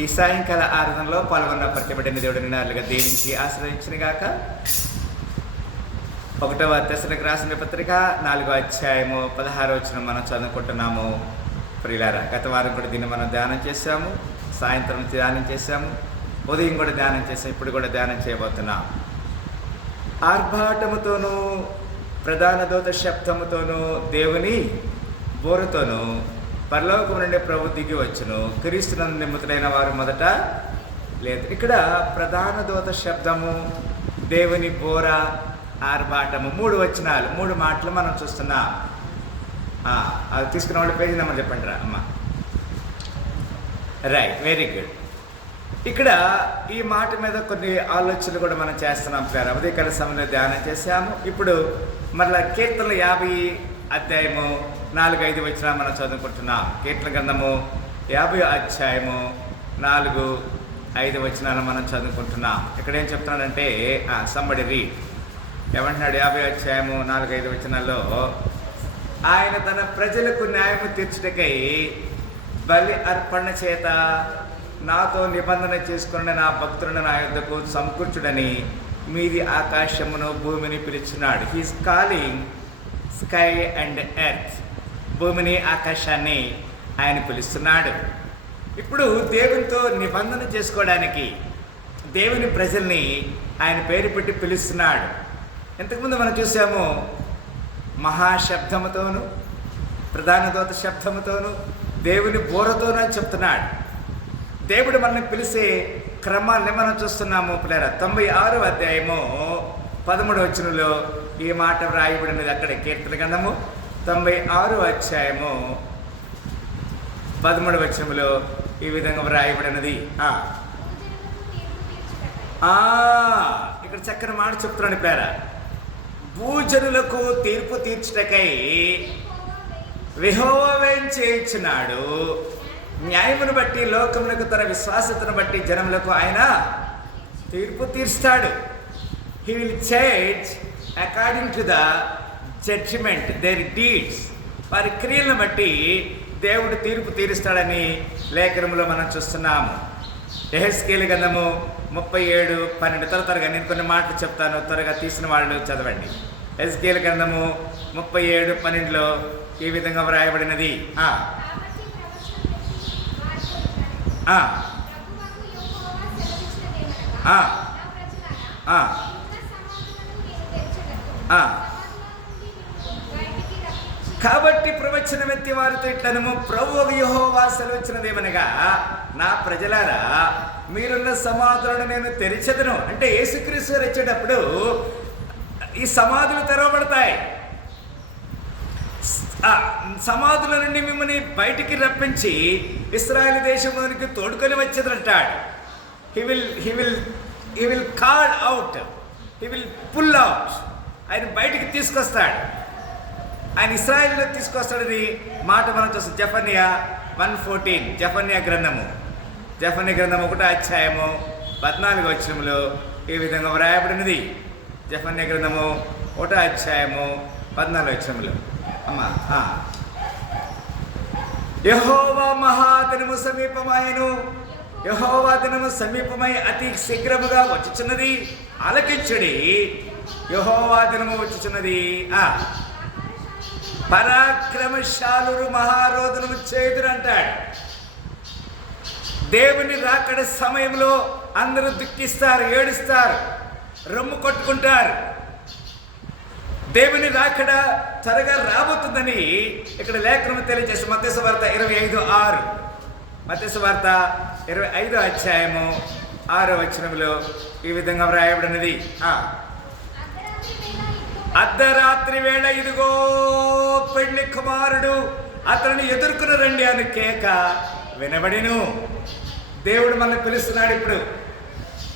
ఈ సాయంకాల ఆరాధనలో పాల్గొన్న ప్రతిబడిన దేవుడు నిన్నారులుగా దీవించి ఆశ్రయించిన గాక. 1వ తెస్సలోనికీయులకు రాసిన పత్రిక 4వ అధ్యాయము 16వ వచనం మనం చదువుకుంటున్నాము. ప్రియులారా, గత వారం కూడా దీన్ని మనం ధ్యానం చేశాము, సాయంత్రం ధ్యానం చేశాము, ఉదయం కూడా ధ్యానం చేసాం, ఇప్పుడు కూడా ధ్యానం చేయబోతున్నాం. ఆర్భాటముతోనూ ప్రధాన దూత శబ్దముతోనూ దేవుని బోరుతోనూ పరలోకం నుండి ప్రభు దిగి వచ్చును, క్రీస్తునందు నిమిత్తులైన వారు మొదట లేదు. ఇక్కడ ప్రధాన దూత శబ్దము, దేవుని బోర, ఆర్భాటము, 3 వచనాలు, 3 మాటలు మనం చూస్తున్నాం. అది తీసుకున్న వాళ్ళు పేజీ నెంబర్ చెప్పండి రా అమ్మ. Right, very good. ఇక్కడ ఈ మాట మీద కొన్ని ఆలోచనలు కూడా మనం చేస్తున్నాం. ఉదయకాల సమయంలో ధ్యానం చేశాము. ఇప్పుడు మరలా కీర్తనలు 50 అధ్యాయము 4-5 వచనాలు మనం చదువుకుంటున్నాం. కీర్తన గ్రంథము 50 అధ్యాయము 4-5 వచనాలు మనం చదువుకుంటున్నాం. ఇక్కడ ఏం చెప్తున్నాడంటే సంబడి రీడ్ ఏమంటున్నాడు? 50 అధ్యాయము 4-5 వచనాల్లో, ఆయన తన ప్రజలకు న్యాయము తీర్చుటకై బలి అర్పణ చేత నాతో నిబంధన చేసుకున్న నా భక్తులను నా యొద్దకు సమకూర్చుడని మీది ఆకాశమును భూమిని పిలుచున్నాడు. He's calling sky and earth. భూమిని ఆకాశాన్ని ఆయన పిలుస్తున్నాడు. ఇప్పుడు దేవునితో నిబంధన చేసుకోవడానికి దేవుని ప్రజల్ని ఆయన పేరు పెట్టి పిలుస్తున్నాడు. ఇంతకుముందు మనం చూసాము, మహాశబ్దముతోను ప్రధాన దూత శబ్దముతోను దేవుని బోరతోనూ అని చెప్తున్నాడు. దేవుడు మనల్ని పిలిచే క్రమాన్ని మనం చూస్తున్నాము. 96వ అధ్యాయము 13వ వచనంలో ఈ మాట వ్రాయబడినది. అక్కడ కీర్తన గ్రంథము 96వ అధ్యాయము 13వ వచనంలో ఈ విధంగా వ్రాయబడినది. ఇక్కడ చక్కని మాట చెప్తున్నాను. భూజనులకు తీర్పు తీర్చుటకై యెహోవా వేంచేయుచున్నాడు. న్యాయమును బట్టి లోకములకు తన విశ్వాసతను బట్టి జనములకు ఆయన తీర్పు తీర్స్తాడు. He will judge according to the judgement their deeds. వారి క్రియలను బట్టి దేవుడు తీర్పు తీరుస్తాడని లేఖనంలో మనం చూస్తున్నాము. యెహెజ్కేలు గ్రంథము 37:12. త్వరగా నేను కొన్ని మాటలు చెప్తాను, త్వరగా తీసిన వాళ్ళు చదవండి. యెహెజ్కేలు గ్రంథము 37:12లో ఈ విధంగా వ్రాయబడినది. కాబట్టి ప్రవచనం ఎత్తి వారితో ఇట్లనము, ప్రభువు యెహోవా సెలవిచ్చినదేమనగా, నా ప్రజలారా, మీరున్న సమాధులను నేను తెరిచెదను. అంటే యేసుక్రీస్తు వచ్చేటప్పుడు ఈ సమాధులు తెరవబడతాయి. సమాధుల నుండి మిమ్మల్ని బయటికి రప్పించి ఇశ్రాయేలు దేశంలోనికి తోడుకొని వచ్చేదంటాడు. He will call out, he will pull out. ఆయన బయటికి తీసుకొస్తాడు, ఆయన ఇశ్రాయేలులో తీసుకొస్తాడని మాట మనం చూస్తాం. జెఫన్యా 1:14, జెఫన్యా గ్రంథము 1వ అధ్యాయము 14వ వచనంలో ఈ విధంగా వ్రాయబడినది. జెఫన్యా గ్రంథము 1వ అధ్యాయము 14వ వచనంలో, యెహోవా మహాదినము సమీపమాయెను, యెహోవా దినము సమీపమై అతి శీఘ్రముగా వచ్చుచున్నది, ఆలకించుడి. యెహోవా దినము వచ్చుచున్నది, పరాక్రమశాలురు మహారోదనము చేయుదురంటాడు. దేవుని రాకడ సమయంలో అందరూ దుఃఖిస్తారు, ఏడుస్తారు, రొమ్ము కొట్టుకుంటారు. దేవుని రాకడ త్వరగా రాబోతుందని ఇక్కడ లేఖనం తెలియజేసి మత్తయి సువార్త 25:6, మత్తయి సువార్త 25వ అధ్యాయము 6వ వచనంలో ఈ విధంగా వ్రాయబడినది. అర్ధరాత్రి వేళ ఇదిగో పెళ్లి కుమారుడు అతనిని ఎదుర్కొని రండి అని కేక వినబడిను. దేవుడు మనల్ని పిలుస్తున్నాడు ఇప్పుడు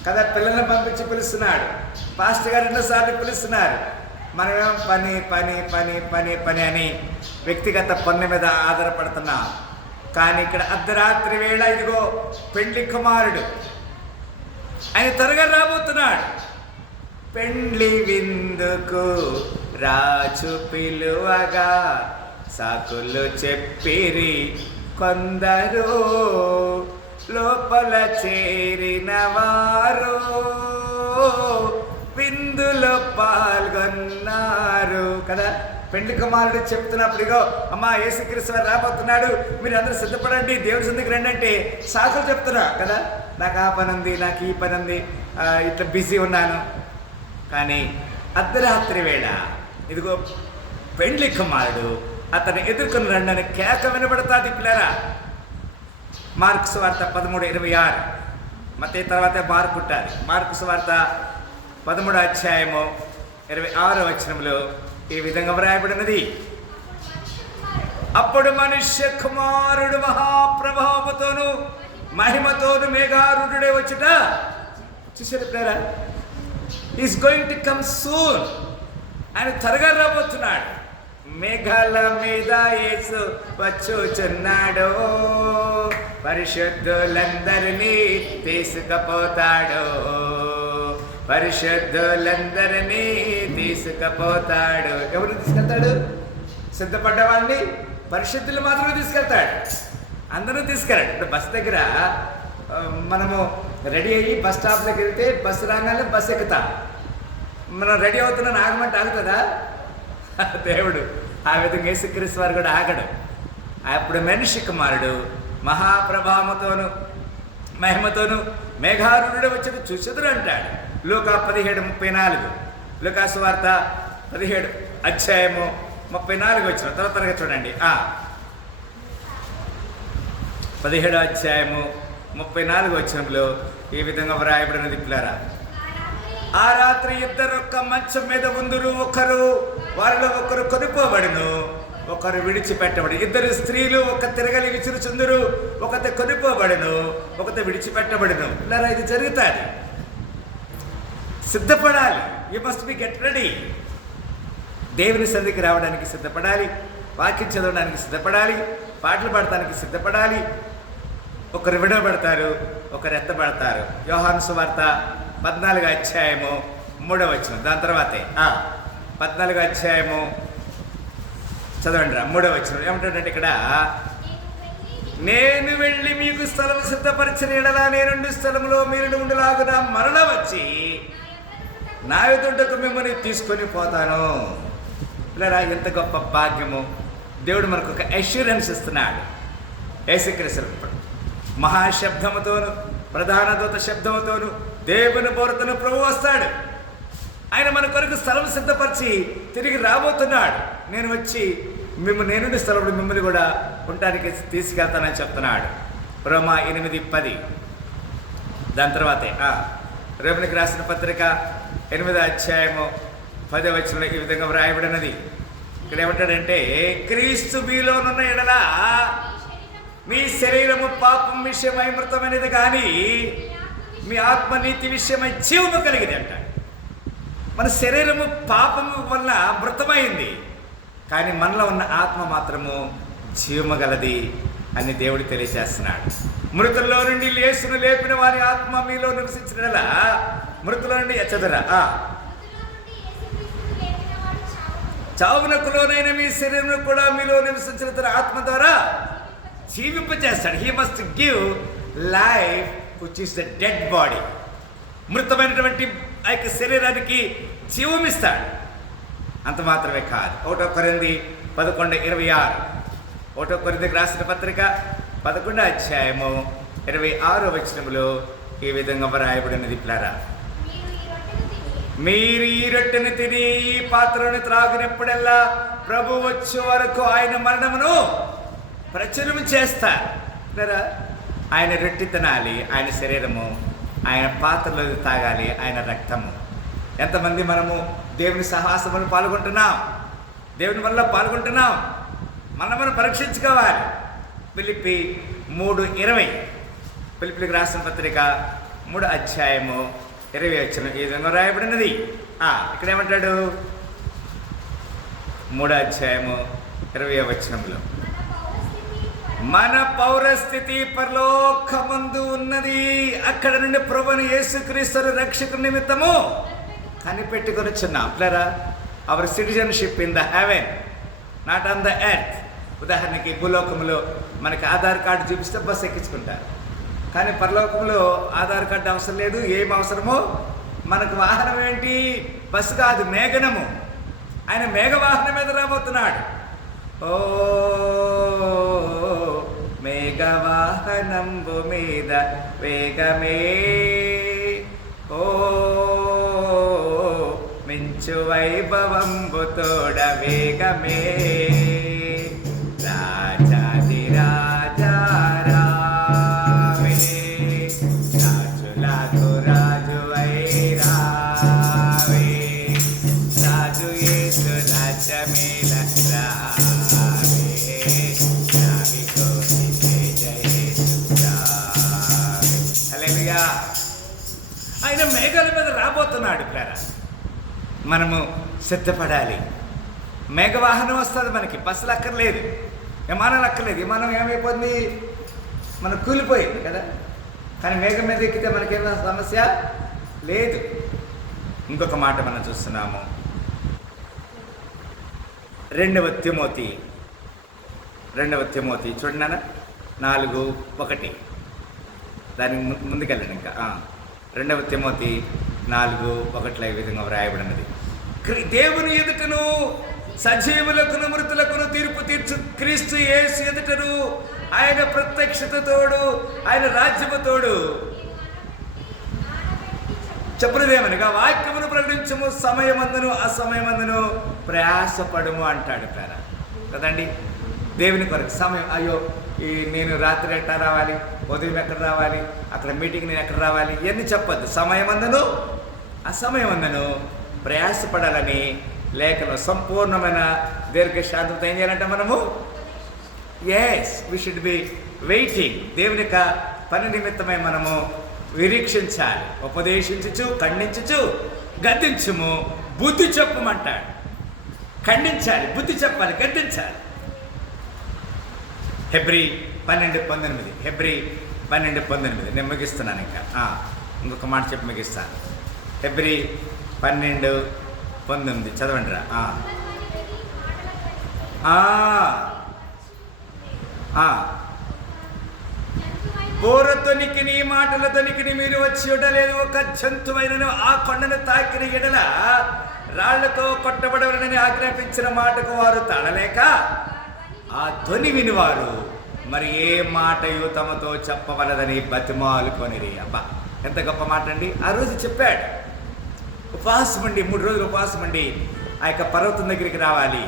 కదా, పిల్లల్ని పంపించి పిలుస్తున్నాడు. పాస్టర్ గారు 2 సార్లు పిలుస్తున్నారు. మనమేమో పని పని పని పని పని అని వ్యక్తిగత పని మీద ఆధారపడుతున్నాం. కానీ ఇక్కడ అర్ధరాత్రి వేళ ఇదిగో పెళ్లి కుమారుడు ఆయన త్వరగా రాబోతున్నాడు. పెండ్లి విందుకు రాజు పిలువగా సాకులు చెప్పిరి కొందరు, లోపల చేరిన వారు విందులో పాల్గొన్నారు కదా. పెండ్లి కుమారుడు చెప్తున్నప్పుడు, ఇగో అమ్మా యేసుక్రీస్తు వారు రాబోతున్నాడు, మీరు అందరూ సిద్ధపడండి, దేవుడి సందికి రండి అంటే సాకులు చెప్తున్నా కదా. నాకు ఆ పని ఉంది, నాకు ఈ పని ఉంది, ఇట్లా బిజీ ఉన్నాను. కానీ అర్ధరాత్రి వేళ ఇదిగో పెండ్లి కుమారుడు అతను ఎదుర్కొని రండి అని కేక వినబడతాది పిల్లరా. మార్కు సువార్త 13:26. మత్తయి తర్వాతే మార్కు ఉంటారు. మార్కు సువార్త 13:26 ఈ విధంగా వ్రాయబడినది, అప్పుడు మనుష్య కుమారుడు మహాప్రభావముతోను మహిమతోను మేఘారూఢుడే వచ్చుట. చూసారు ప్రేరా, is going to come soon. ఆయన త్వరగా రాబోతున్నాడు. మేఘాల మీద యేసు వచ్చుచున్నాడు, పరిశుద్ధులందరినీ తీసుకుపోతాడు, పరిశుద్ధులందరినీ తీసుకుపోతాడు. ఎవరు తీసుకెళ్తాడు? సిద్ధపడ్డ వాళ్ళని, పరిశుద్ధులు మాత్రమే తీసుకెళ్తాడు, అందరూ తీసుకెళ్ళాడు. ఇప్పుడు బస్ దగ్గర మనము రెడీ అయ్యి బస్ స్టాప్లోకి వెళ్తే బస్సు రాగానే బస్సు ఎక్కుతాం. మనం రెడీ అవుతున్నాను ఆగమంటే ఆగుతుందా? దేవుడు ఆ విధంగా యేసుక్రీస్తు వారు కూడా ఆగడు. అప్పుడు మనిషి కుమారుడు మహాప్రభావముతోను మహిమతోను మేఘారూఢుడు వచ్చి చూచెదరు అంటాడు. లూకా 17:34. లూకా సువార్త 17:34 త్వరగా చూడండి. 17:34 ఈ విధంగా వ్రాయబడినది పిల్లరా, ఆ రాత్రి ఇద్దరు ఒక్క మంచం మీద ఉందురు, ఒకరు వారిలో ఒకరు కొనిపోబడును, ఒకరు విడిచిపెట్టబడి. ఇద్దరు స్త్రీలు ఒక తిరగలి విసురుచుందురు, ఒకటి కొనిపోబడును, ఒకటి విడిచిపెట్టబడును. పిల్లరా, ఇది జరుగుతుంది. సిద్ధపడాలి. You must be get ready. దేవుని సన్నిధికి రావడానికి సిద్ధపడాలి, వాక్యం చదవడానికి సిద్ధపడాలి, పాటలు పాడటానికి సిద్ధపడాలి. ఒకరు విడవబడతారు, ఒకరు ఎత్తబడతారు. యోహాను సువార్త 14:3. దాని తర్వాతే 14 చదవండి 3 ఏమంటాడంటే ఇక్కడ, నేను వెళ్ళి మీకు స్థలం సిద్ధపరిచిన ఎడలా నేనుండి స్థలంలో మీరు ఉండలాగున మరల వచ్చి నా ఎదుటకు మిమ్మల్ని తీసుకొని పోతాను. ఇలా ఎంత గొప్ప భాగ్యము! దేవుడు మనకు ఒక అష్యూరెన్స్ ఇస్తున్నాడు. యేసుక్రీస్తు మహాశబ్దముతోను ప్రధాన దూత శబ్దముతోను దేవుని బోరతను ప్రభు వస్తాడు. ఆయన మన కొరకు స్థలం సిద్ధపరిచి తిరిగి రాబోతున్నాడు. నేను వచ్చి నేనుండి స్థలంలో మిమ్మల్ని కూడా ఉండటానికి తీసుకెళ్తానని చెప్తున్నాడు. రోమా 8:10. దాని తర్వాతే రోమీయులకు రాసిన పత్రిక 8:10 ఈ విధంగా వ్రాయబడినది. ఇక్కడ ఏమంటాడంటే, క్రీస్తు మీలోనున్న ఎడల మీ శరీరము పాపం విషయమై మృతమైనది కానీ మీ ఆత్మ నీతి విషయమై జీవము కలిగింది అంటాడు. మన శరీరము పాపము వల్ల మృతమైంది, కానీ మనలో ఉన్న ఆత్మ మాత్రము జీవము గలది అని దేవుడు తెలియజేస్తున్నాడు. మృతుల్లో నుండి యేసును లేపిన వారి ఆత్మ మీలో నివసించినలా మృతుల నుండి చదరా చావునకులోనైన మీ శరీరం కూడా మీలో నివసించిన తన ఆత్మ ద్వారా జీవింపజేస్తాడు. He must give life which is the dead body. మృతమైనటువంటి ఆ యొక్క శరీరానికి జీవమిస్తాడు. అంత మాత్రమే కాదు. 1 కొరింథీ 11:26. 1 కొరింథీకి రాసిన పత్రిక 11:26 ఈ విధంగా వ్రాయబడినది. పిల్లరా, మీరు ఈ రొట్టెను తిని ఈ పాత్రను త్రాగినప్పుడల్లా ప్రభు వచ్చే వరకు ఆయన మరణమును ప్రచురం చేస్తారు. పిల్లరా, ఆయన రొట్టె తినాలి, ఆయన శరీరము, ఆయన పాత్రలో తాగాలి, ఆయన రక్తము. ఎంతమంది మనము దేవుని సహవాసములు పాల్గొంటున్నాం, దేవుని వల్ల పాల్గొంటున్నాం, మనం పరీక్షించుకోవాలి. ఫిలిప్పీ 3:20. ఫిలిప్పీలకు రాసిన పత్రిక 3:20 ఈ విధంగా రాయబడినది. ఇక్కడ ఏమంటాడు? 3:20 మన పౌరస్థితి పరలోకమందు ఉన్నది. అక్కడ నుండి ప్రభువుని యేసుక్రీస్తు రక్షకుని నిమిత్తము కనిపెట్టుకొని చిన్నాం. ప్లరా, our citizenship in the heaven, not on the earth. ఉదాహరణకి భూలోకములో మనకి ఆధార్ కార్డు చూపిస్తే బస్సు ఎక్కించుకుంటారు, కానీ పరలోకంలో ఆధార్ కార్డు అవసరం లేదు. ఏం అవసరమో మనకు వాహనం ఏంటి? బస్సు కాదు, మేఘనము. ఆయన మేఘవాహనం మీద రాబోతున్నాడు. ఓ మేఘవాహనంబు మీద వేగమే, ఓ మించు వైభవంబు తోడ వేగమే, రాజాది రాజా రావే, రాజులకు రాజు రావే, రాజు యేసు రాజ్యమేల రావే, రావి కోటి జయ యేసు రావే. హల్లెలూయా. ఆయన మేఘాల మీద రాబోతున్నాడు ప్రేరా. మనము సిద్ధపడాలి. మేఘవాహనం వస్తుంది మనకి, బస్సులు అక్కర్లేదు, విమానాలు అక్కర్లేదు. విమానం ఏమైపోయింది? మనం కూలిపోయింది కదా. కానీ మేఘం మీద ఎక్కితే మనకేమో సమస్య లేదు. ఇంకొక మాట మనం చూస్తున్నాము, 2వ తిమోతి చూడండి నాన్న, 4:1. దానికి ముందుకెళ్ళండి ఇంకా. 2వ తిమోతి 4:1 ఈ విధంగా వ్రాయబడినది. దేవుని ఎదుటను సజీవులకును మృతులకును తీర్పు తీర్చు క్రీస్తు యేసు ఎదుటను ఆయన ప్రత్యక్షతతోడు ఆయన రాజ్యముతోడు చెప్పునదేమనగా వాక్యమును ప్రకటించము, సమయమందును అసమయమందును ప్రయాసపడుము అంటాడు పేరా కదండి. దేవుని కొరకు సమయం, అయ్యో నేను రాత్రి ఎట్లా రావాలి, ఉదయం ఎక్కడ రావాలి, అక్కడ మీటింగ్ నేను ఎక్కడ రావాలి, ఇవన్నీ చెప్పద్దు. సమయమందును అసమయమందును ప్రయాసపడాలని లేఖనం సంపూర్ణమైన దీర్ఘశాంతంతో ఏం చేయాలంటే మనము వి షుడ్ బి వెయిటింగ్. దేవుని యొక్క పని నిమిత్తమై మనము నిరీక్షించాలి. ఉపదేశించుచు ఖండించుచు గద్దించుము, బుద్ధి చెప్పమంటాడు. ఖండించాలి, బుద్ధి చెప్పాలి, గద్దించాలి. హెబ్రీ 12:19 నేను ముగిస్తున్నాను. ఇంకా ఇంకొక మాట చెప్పి ముగిస్తాను. హెబ్రీ 12:19 చదవండి రా. బోరతోనికి నీ మాటలతోనికి మీరు వచ్చి ఉండలేదు. ఒక జంతువైనను ఆ కొండను తాకిన ఎడల రాళ్లతో కొట్టబడవలనని ఆజ్ఞాపించిన మాటకు వారు తాళలేక ఆ ధ్వని వినివారు మరి ఏ మాటయు తమతో చెప్పవలదని బతిమాలుకొనిరి. అబ్బా, ఎంత గొప్ప మాట అండి. ఆ రోజు చెప్పాడు, ఉపవాసం అండి, 3 రోజులు ఉపవాసం అండి, ఆ యొక్క పర్వతం దగ్గరికి రావాలి.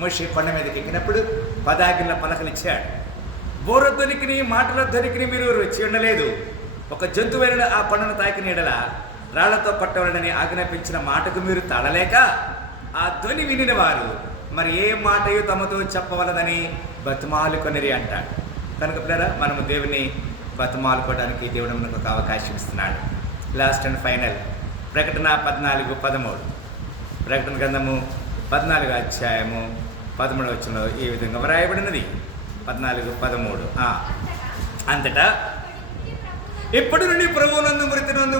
మోషే కొండ మీదకి ఎక్కినప్పుడు 10 ఆజ్ఞల పలకలు ఇచ్చాడు. బోర ధ్వనికిని మాటల ధ్వనికిని మీరు వచ్చి ఉండలేదు. ఒక జంతువైన ఆ కొండను తాకిన ఎడల రాళ్లతో కొట్టవలనని ఆజ్ఞాపించిన మాటకు మీరు తాళలేక ఆ ధ్వని వినిన వారు మరి ఏ మాటయు తమతో చెప్పవలదని బతిమాలుకొనిరి అంటాడు. కనుక పిల్లరా, మనము దేవుని బతిమాలుకోవడానికి దేవుడు మనకు ఒక అవకాశం ఇస్తున్నాడు. లాస్ట్ అండ్ ఫైనల్ ప్రకటన 14:13. ప్రకటన గ్రంథము 14వ అధ్యాయము 13వ వచనంలో ఈ విధంగా వ్రాయబడినది. 14:13. అంతటా ఇప్పటి నుండి ప్రభువునందు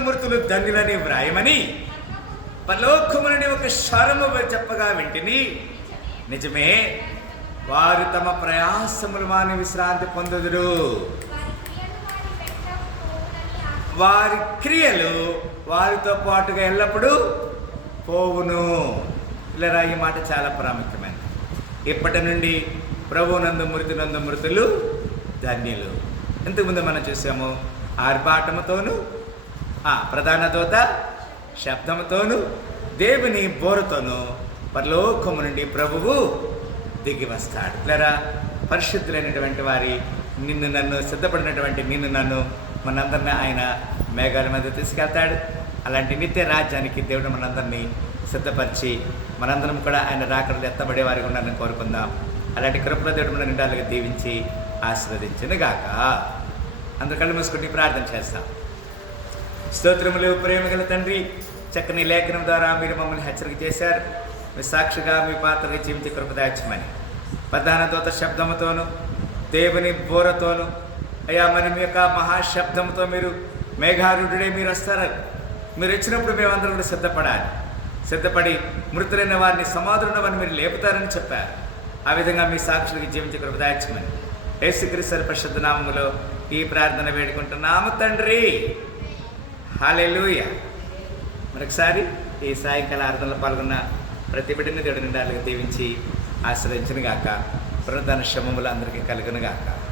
మృతులు ధన్యులని వ్రాయమని పరలోకము నుండి ఒక స్వరము చెప్పగా వింటిని. నిజమే, వారు తమ ప్రయాసములు మాని విశ్రాంతి పొందుదురు. వారి క్రియలు వారితో పాటుగా ఎల్లప్పుడూ పోవును. ఇలా ఈ మాట చాలా ప్రాముఖ్యమైనది. ఇప్పటి నుండి ప్రభువునందు మృతులు ధన్యులు. ఇంతకుముందు మనం చూసాము, ఆర్భాటముతోను ప్రధాన దూత శబ్దముతోను దేవుని బోరుతోను పరలోకము నుండి ప్రభువు దిగి వస్తాడు. లేరా పరిశుద్ధులైనటువంటి వారి నిన్ను నన్ను సిద్ధపడినటువంటి నిన్ను నన్ను మనందరినీ ఆయన మేఘాల మీద తీసుకెళ్తాడు. అలాంటి నిత్య రాజ్యానికి దేవుడు మనందరినీ సిద్ధపరిచి మనందరం కూడా ఆయన రాకడలు ఎత్తబడే వారికి ఉండాలని కోరుకుందాం. అలాంటి కృపల దేవుడు మన నిండాలుగా దీవించి ఆశీర్వదించునుగాక. అందరు కళ్ళు మూసుకుంటే ప్రార్థన చేస్తాం. స్తోత్రములు ప్రేమగల తండ్రి, చక్కని లేఖనం ద్వారా మీరు మమ్మల్ని హెచ్చరిక చేశారు. మీ సాక్షిగా మీ పాత్రగా జీవించే కృప దాచమని ప్రధాన దూత శబ్దముతోను దేవుని బోరతోను అయ్యా మరి మీ యొక్క మహాశబ్దంతో మీరు మేఘారుడే మీరు వస్తారు. మీరు వచ్చినప్పుడు మేమందరం కూడా సిద్ధపడి మృతులైన వారిని సమాధులున్న వారిని మీరు లేపుతారని చెప్పారు. ఆ విధంగా మీ సాక్షులకి జీవించే కృప దాచమని యేసుక్రీస్తు పరిశుద్ధ నామములో ఈ ప్రార్థన వేడుకుంటున్నాము తండ్రి. హల్లెలూయా. మరొకసారి ఈ సాయంకాల ఆరాధనలో పాల్గొన్న ప్రతి బిడ్డని దేవుడి నిండాలుగా దీవించి ఆశ్రయించును గాక. పునరుద్ధరణ శ్రమములు అందరికీ కలుగును గాక.